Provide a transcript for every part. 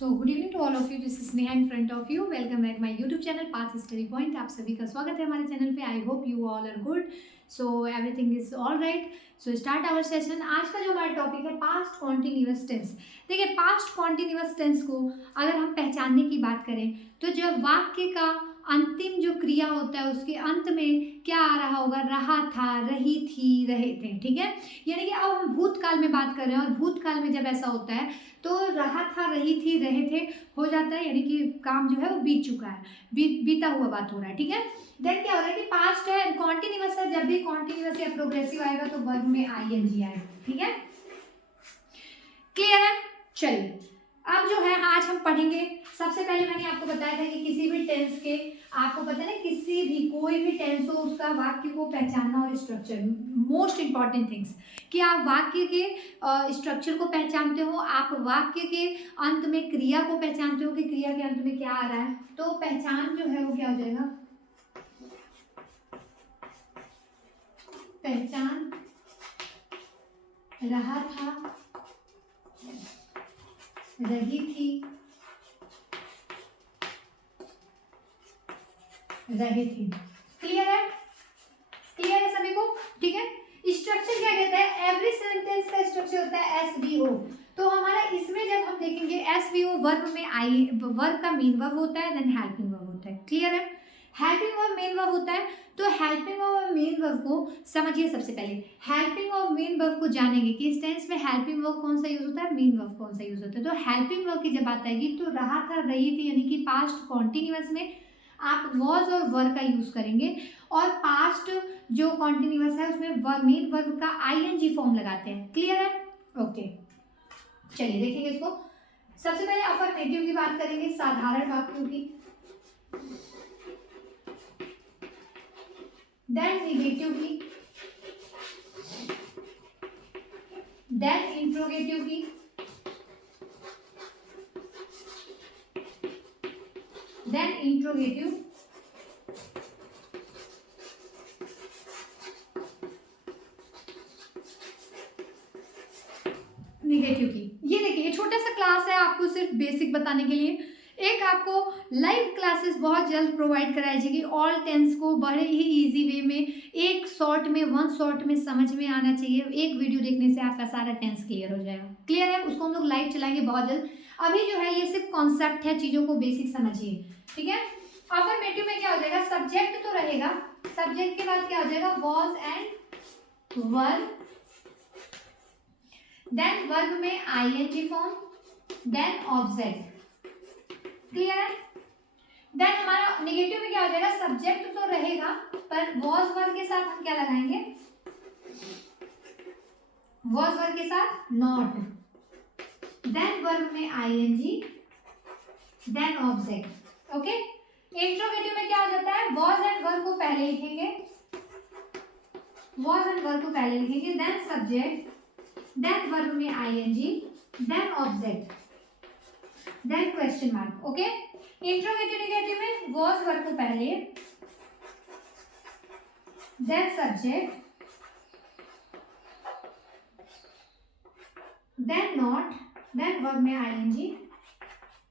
So good evening to all of you, this is Sneha in front of you. Welcome back my YouTube channel path study point. आप सभी का स्वागत है हमारे channel पे। I hope you all are good, so everything is all right. So start our session. आज का जो हमारा टॉपिक है पास्ट कॉन्टिन्यूअस टेंस। देखिए, पास्ट कॉन्टिन्यूअस टेंस को अगर हम पहचानने की बात करें तो जब वाक्य का अंतिम जो क्रिया होता है उसके अंत में क्या आ रहा होगा, रहा था, रही थी, रहे थे। ठीक है, यानी कि अब हम भूतकाल में बात कर रहे हैं और भूतकाल में जब ऐसा होता है तो रहा था, रही थी, रहे थे हो जाता है, यानी कि काम जो है वो बीत चुका है, बीता हुआ बात हो रहा है। ठीक है, देन क्या हो रहा है कि पास्ट है, कॉन्टिन्यूअस है। जब भी कॉन्टिन्यूअस या प्रोग्रेसिव आएगा तो वर्ब में आईएनजी आएगा। ठीक है, क्लियर है। चलिए, अब जो है आज हम पढ़ेंगे। सबसे पहले मैंने आपको बताया था कि किसी भी टेंस के, आपको पता है ना, किसी भी कोई भी टेंस हो उसका वाक्य को पहचानना और स्ट्रक्चर, मोस्ट इंपॉर्टेंट थिंग्स कि आप वाक्य के स्ट्रक्चर को पहचानते हो, आप वाक्य के अंत में क्रिया को पहचानते हो कि क्रिया के अंत में क्या आ रहा है। तो पहचान जो है वो क्या हो जाएगा, पहचान रहा था, रही थी, रहे थे। क्लियर है, क्लियर है सभी को। ठीक है, स्ट्रक्चर क्या कहता है, एवरी सेंटेंस का स्ट्रक्चर होता है एसवीओ। तो हमारा इसमें जब हम देखेंगे एसवीओ, वर्ब में आई, वर्ब का मेन वर्ब होता है, देन हेल्पिंग वर्ब होता है। क्लियर है, हेल्पिंग वर्ब मेन वर्ब होता है। तो हेल्पिंग वर्ब और मेन वर्ब को समझिए। सबसे पहले हेल्पिंग और मेन वर्ब को जानेंगे कि इस टेंस में हेल्पिंग वर्ब कौन सा यूज होता है, मेन वर्ब कौन सा यूज होता है। तो हेल्पिंग वर्ब की जब बात आएगी तो रहा था, रही थी, यानी कि पास्ट कॉन्टिन्यूअस में आप वॉज और वर का यूज करेंगे, और पास्ट जो कॉन्टिन्यूअस है उसमें मेन वर्ब का आईएनजी फॉर्म लगाते हैं। क्लियर है, ओके। चलिए देखेंगे इसको। सबसे पहले अफर्मेटिव की बात करेंगे, साधारण वाक्यों की, देन निगेटिव की, देन इंट्रोगेटिव की, देन इंट्रोगेटिव, निगेटिव की। ये देखिए, ये छोटा सा क्लास है आपको सिर्फ बेसिक बताने के लिए। एक आपको लाइव क्लासेस बहुत जल्द प्रोवाइड कराई जाएगी, ऑल टेंस को बड़े ही इजी वे में, एक शॉर्ट में, वन शॉट में समझ में आना चाहिए। एक वीडियो देखने से आपका सारा टेंस क्लियर हो जाएगा। क्लियर है, उसको हम लोग लाइव चलाएंगे बहुत जल्द। अभी जो है ये सिर्फ कॉन्सेप्ट है, चीज़ों को बेसिक समझिए। ठीक है, अफर्मेटिव में क्या हो जाएगा, सब्जेक्ट तो रहेगा, सब्जेक्ट के बाद क्या हो जाएगा, was and were, then verb में ING form, then object. Clear है, देन हमारा निगेटिव में क्या हो जाएगा, सब्जेक्ट तो रहेगा पर वॉज वर्ब के साथ हम क्या लगाएंगे, वॉज वर्ब के साथ नॉट, देन वर्ब में ING, then object. Okay, interrogative में क्या हो जाता है, वॉज एंड वर्ब को पहले लिखेंगे, वॉज एंड वर्ब को पहले लिखेंगे, देन सब्जेक्ट, देन वर्ब में ING, then object, then question mark. Okay, interrogative negative में वॉज वर्ब को पहले, then subject, then not, then verb में ING,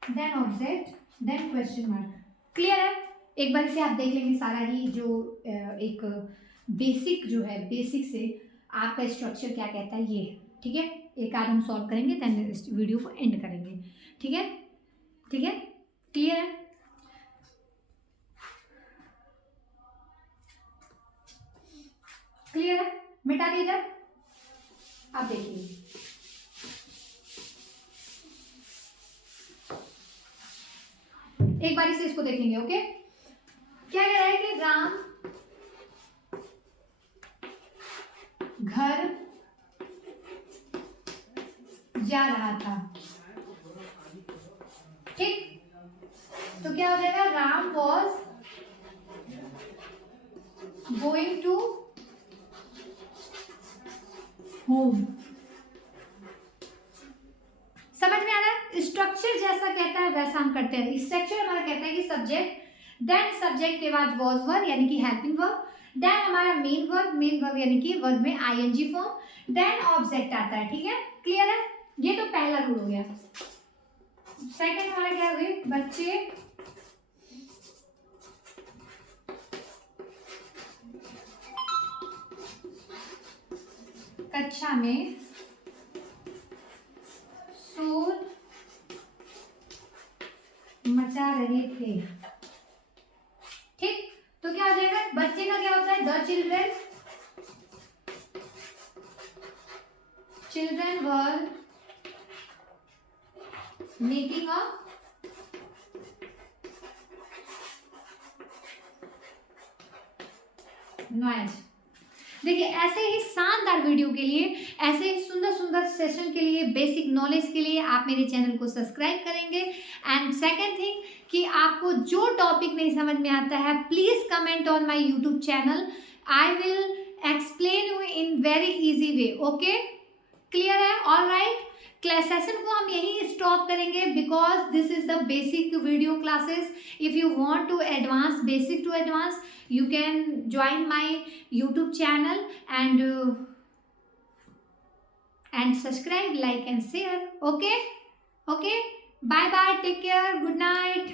then object, then question mark. Clear है, एक बार इसे आप देख लेंगे सारा ही जो एक बेसिक जो है, बेसिक से आपका स्ट्रक्चर क्या कहता है ये। ठीक है, एक आध हम सॉल्व करेंगे, देन इस वीडियो को एंड करेंगे। ठीक है, ठीक है, क्लियर है। क्लियर है, मिटा दीजिए। अब देखिए, एक बार से इसको देखेंगे। ओके, क्या कह रहा है कि राम घर जा रहा था। ठीक, तो क्या हो जाएगा, Ram was going to home. समझ में आ रहा है, स्ट्रक्चर जैसा कहता है वैसा हम करते हैं। स्ट्रक्चर हमारा कहता है कि सब्जेक्ट, देन सब्जेक्ट के बाद वॉज वर्ब यानी कि हेल्पिंग वर्ब, देन हमारा मेन वर्ब यानी कि वर्ब में आईएनजी फॉर्म, देन ऑब्जेक्ट आता है। ठीक है, क्लियर है, ये तो पहला रूल हो गया। सेकंड बच्चे कक्षा में शोर मचा रहे थे। ठीक, तो क्या हो जाएगा, बच्चे का क्या होता है, the children, children were making a noise. देखिए ऐसे ही शानदार वीडियो के लिए, ऐसे ही सुंदर सुंदर सेशन के लिए, बेसिक नॉलेज के लिए आप मेरे चैनल को सब्सक्राइब करेंगे। एंड सेकेंड थिंग कि आपको जो टॉपिक नहीं समझ में आता है, please comment on my YouTube channel, I will explain you in very easy way. Okay, clear है? ऑल राइट, क्लास सेशन को हम यही स्टॉप करेंगे because this is the basic video classes. If you want to advance, basic to advance, you can join my YouTube channel and subscribe, like and share. Okay, okay, bye bye, take care, good night.